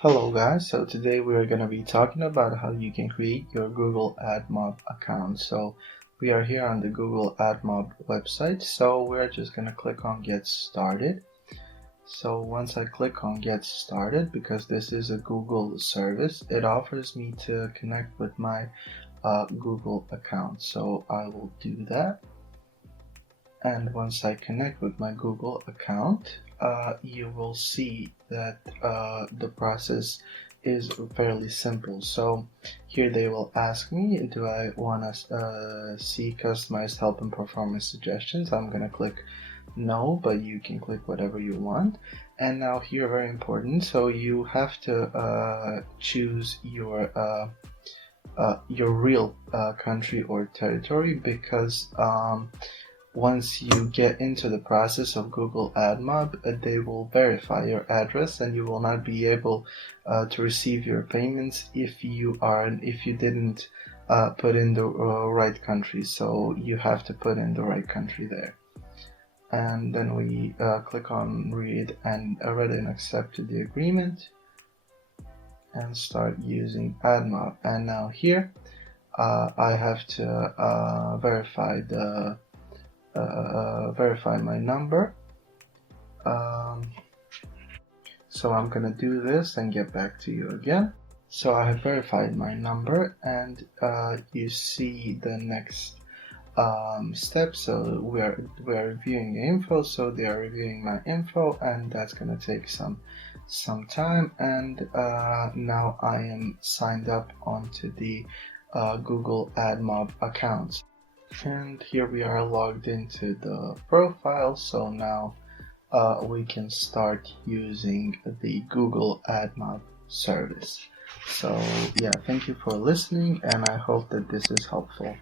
Hello guys, so today we are going to be talking about how you can create your Google Admob account. So we are here on the Google Admob website, so we're just going to click on get started. So once I click on get started, because this is a Google service, it offers me to connect with my Google account. So I will do that. And once I connect with my Google account, you will see that the process is fairly simple. So here they will ask me, do I want to see customized help and performance suggestions? I'm going to click no, but you can click whatever you want. And now here, very important, so you have to choose your real country or territory, because once you get into the process of Google Admob, they will verify your address, and you will not be able to receive your payments if you didn't put in the right country. So you have to put in the right country there. And then we click on read and accept to the agreement and start using Admob. And now here I have to verify my number. So I'm gonna do this and get back to you again. So I have verified my number, and you see the next step. So we are reviewing the info. So they are reviewing my info, and that's gonna take some time. And now I am signed up onto the Google Admob account. And here we are logged into the profile, so now we can start using the Google Admob service. So yeah, thank you for listening, and I hope that this is helpful.